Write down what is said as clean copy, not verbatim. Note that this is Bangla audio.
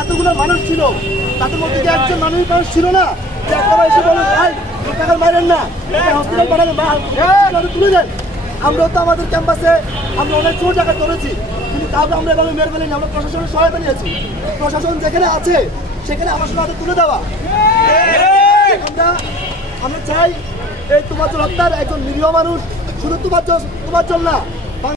এতগুলো মানুষ ছিল, তাদের মধ্যে যে একজন মানুষ ছিল না যে একটা এসে বলে ভাই টাকা মারেন না, হসপিটাল পাঠাবেন বা তুলে দেন। আমরাও তো আমাদের ক্যাম্পাসে আমরা অনেক ছোট টাকা করেছি, কিন্তু তারপরে আমরা এভাবে মেরে ফেলিনি। আমরা প্রশাসনের সহায়তা নিয়েছি, প্রশাসন যেখানে আছে সেখানে আমার সাথে তুলে দেওয়া। আমরা চাই এই তোফাজ্জল হত্যার একজন নিরীহ মানুষ, শুধু তোফাজ্জল না,